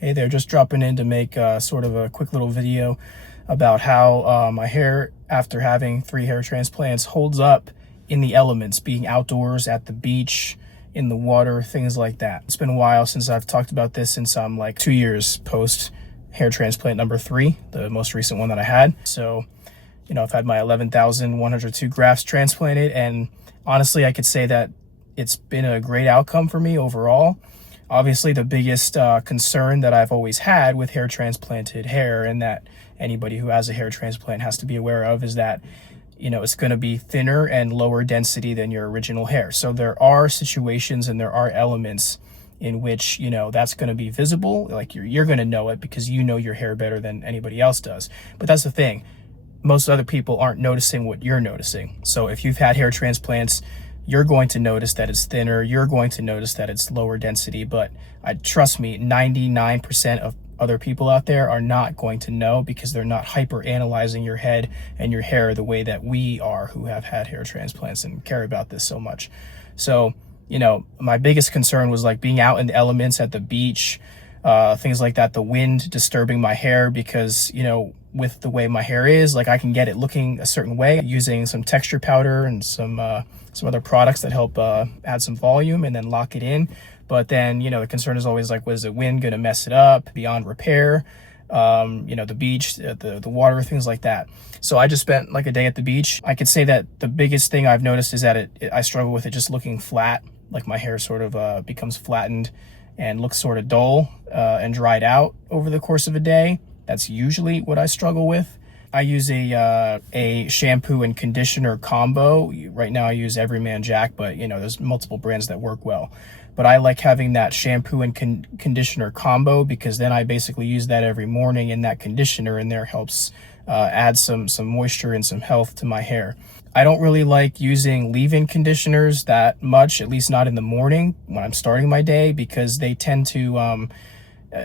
Hey there, just dropping in to make sort of a quick little video about how my hair, after having 3 hair transplants, holds up in the elements, being outdoors, at the beach, in the water, things like that. It's been a while since I've talked about this, since I'm like 2 years post hair transplant number 3, the most recent one that I had. So, you know, I've had my 11,102 grafts transplanted, and honestly, I could say that it's been a great outcome for me overall. Obviously, the biggest concern that I've always had with hair transplanted hair, and that anybody who has a hair transplant has to be aware of, is that, you know, it's going to be thinner and lower density than your original hair. So there are situations and there are elements in which, you know, that's going to be visible. Like you're going to know it because you know your hair better than anybody else does. But that's the thing. Most other people aren't noticing what you're noticing. So if you've had hair transplants, you're going to notice that it's thinner, you're going to notice that it's lower density, but trust me, 99% of other people out there are not going to know, because they're not hyper analyzing your head and your hair the way that we are, who have had hair transplants and care about this so much. So, you know, my biggest concern was like being out in the elements, at the beach, things like that, the wind disturbing my hair, because, you know, with the way my hair is, like I can get it looking a certain way using some texture powder and some other products that help add some volume and then lock it in. But then, you know, the concern is always like, was the wind going to mess it up beyond repair? You know, the beach, the water, things like that. So I just spent like a day at the beach. I could say that the biggest thing I've noticed is that I struggle with it just looking flat, like my hair sort of becomes flattened and looks sort of dull and dried out over the course of a day. That's usually what I struggle with. I use a shampoo and conditioner combo. Right now I use Everyman Jack, but you know, there's multiple brands that work well. But I like having that shampoo and conditioner combo, because then I basically use that every morning, and that conditioner in there helps add some moisture and some health to my hair. I don't really like using leave-in conditioners that much, at least not in the morning when I'm starting my day, because they tend to,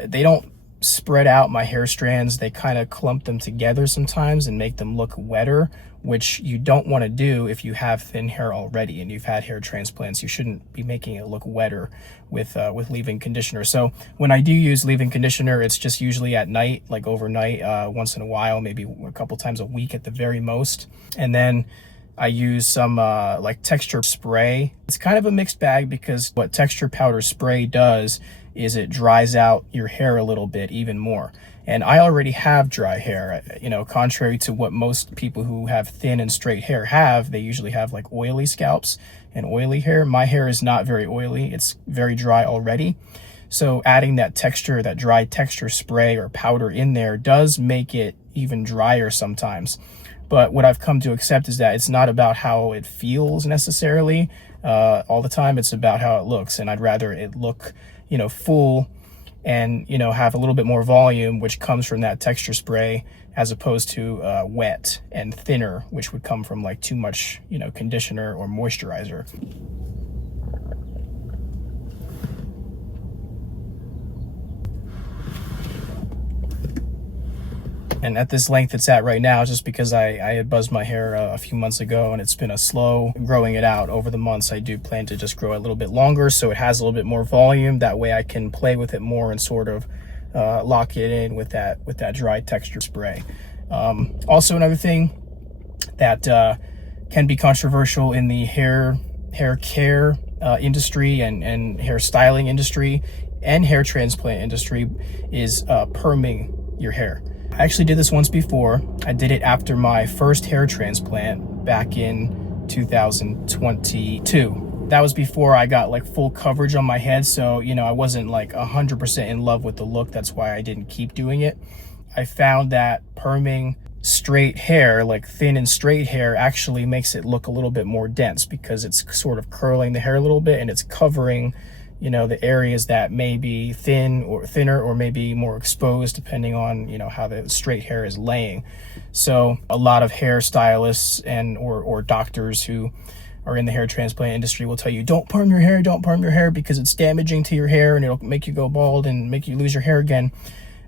they don't spread out my hair strands. They kind of clump them together sometimes and make them look wetter, which you don't want to do if you have thin hair already and you've had hair transplants. You shouldn't be making it look wetter with leave-in conditioner. So when I do use leave-in conditioner, it's just usually at night, like overnight, once in a while, maybe a couple times a week at the very most. And then I use some like texture spray. It's kind of a mixed bag, because what texture powder spray does is it dries out your hair a little bit even more. And I already have dry hair, you know, contrary to what most people who have thin and straight hair have. They usually have like oily scalps and oily hair. My hair is not very oily. It's very dry already. So adding that texture, that dry texture spray or powder in there, does make it even drier sometimes. But what I've come to accept is that it's not about how it feels necessarily all the time. It's about how it looks. And I'd rather it look, you know, full and, you know, have a little bit more volume, which comes from that texture spray, as opposed to wet and thinner, which would come from like too much, you know, conditioner or moisturizer. And at this length it's at right now, just because I had buzzed my hair a few months ago, and it's been a slow growing it out over the months. I do plan to just grow it a little bit longer, so it has a little bit more volume. That way I can play with it more and sort of lock it in with that dry texture spray. Also, another thing that can be controversial in the hair care industry and hair styling industry and hair transplant industry is perming your hair. I actually did this once before. I did it after my first hair transplant back in 2022. That was before I got like full coverage on my head. So, you know, I wasn't like 100% in love with the look. That's why I didn't keep doing it. I found that perming straight hair, like thin and straight hair, actually makes it look a little bit more dense, because it's sort of curling the hair a little bit, and it's covering, you know, the areas that may be thin or thinner, or maybe more exposed, depending on, you know, how the straight hair is laying. So a lot of hairstylists and or doctors who are in the hair transplant industry will tell you, don't perm your hair because it's damaging to your hair and it'll make you go bald and make you lose your hair again.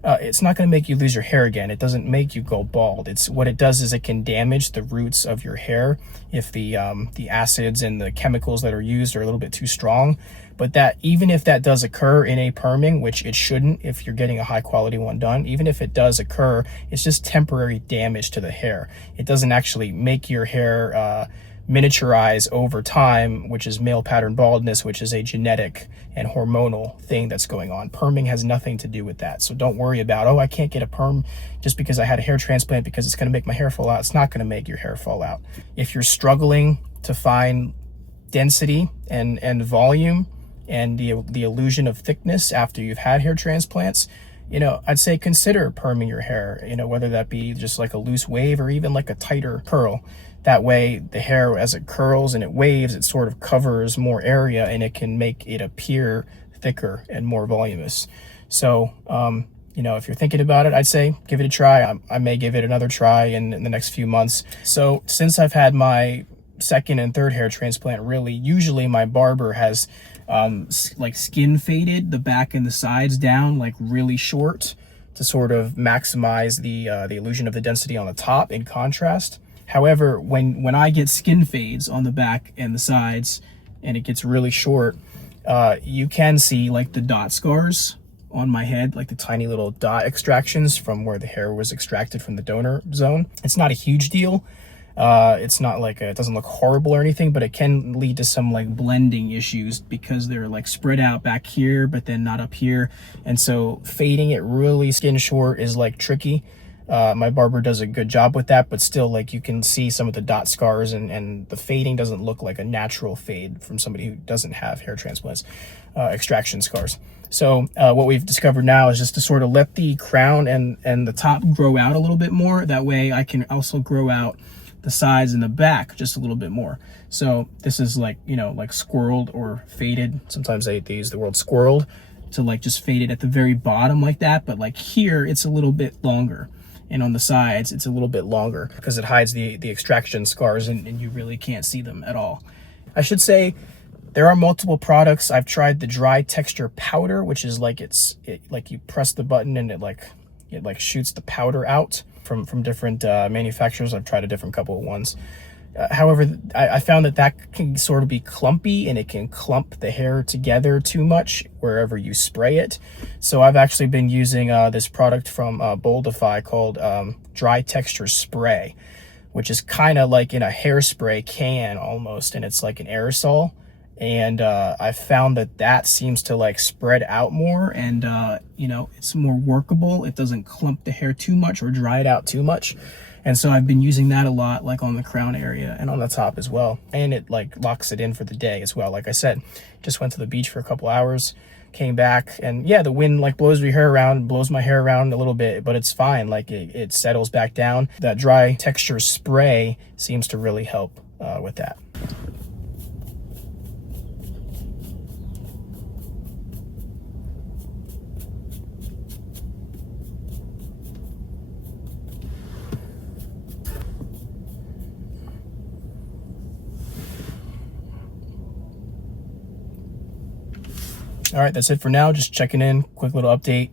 It's not going to make you lose your hair again. It doesn't make you go bald. It's what it does is it can damage the roots of your hair if the acids and the chemicals that are used are a little bit too strong. But that, even if that does occur in a perming, which it shouldn't if you're getting a high quality one done, even if it does occur, it's just temporary damage to the hair. It doesn't actually make your hair miniaturize over time, which is male pattern baldness, which is a genetic and hormonal thing that's going on. Perming has nothing to do with that. So don't worry about, oh, I can't get a perm just because I had a hair transplant because it's going to make my hair fall out. It's not going to make your hair fall out. If you're struggling to find density and volume and the illusion of thickness after you've had hair transplants, you know, I'd say consider perming your hair, you know, whether that be just like a loose wave or even like a tighter curl. That way the hair, as it curls and it waves, it sort of covers more area and it can make it appear thicker and more voluminous. So, you know, if you're thinking about it, I'd say give it a try. I may give it another try in the next few months. So since I've had my second and third hair transplant, really, usually my barber has like skin faded the back and the sides down like really short to sort of maximize the illusion of the density on the top in contrast. However, when I get skin fades on the back and the sides and it gets really short, you can see like the dot scars on my head, like the tiny little dot extractions from where the hair was extracted from the donor zone. It's not a huge deal. It's not like it doesn't look horrible or anything, but it can lead to some like blending issues because they're like spread out back here, but then not up here. And so fading it really skin short is like tricky. My barber does a good job with that, but still, like, you can see some of the dot scars and the fading doesn't look like a natural fade from somebody who doesn't have hair transplants, extraction scars. So what we've discovered now is just to sort of let the crown and the top grow out a little bit more. That way I can also grow out the sides and the back just a little bit more. So this is like, you know, like squirreled or faded. Sometimes they use the word squirreled to like just fade it at the very bottom like that. But like here, it's a little bit longer. And on the sides, it's a little bit longer because it hides the extraction scars and you really can't see them at all. I should say there are multiple products. I've tried the dry texture powder, which is like like you press the button and it shoots the powder out from different manufacturers. I've tried a different couple of ones. However, I found that can sort of be clumpy and it can clump the hair together too much wherever you spray it. So I've actually been using this product from Boldify called Dry Texture Spray, which is kind of like in a hairspray can almost, and it's like an aerosol. And I found that seems to like spread out more and, you know, it's more workable. It doesn't clump the hair too much or dry it out too much. And so I've been using that a lot, like on the crown area and on the top as well. And it like locks it in for the day as well. Like I said, just went to the beach for a couple hours, came back, and yeah, the wind like blows my hair around a little bit, but it's fine. Like it settles back down. That dry texture spray seems to really help with that. All right, that's it for now. Just checking in, quick little update,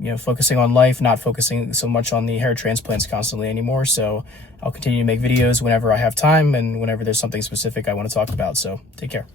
you know, focusing on life, not focusing so much on the hair transplants constantly anymore. So I'll continue to make videos whenever I have time and whenever there's something specific I want to talk about. So take care.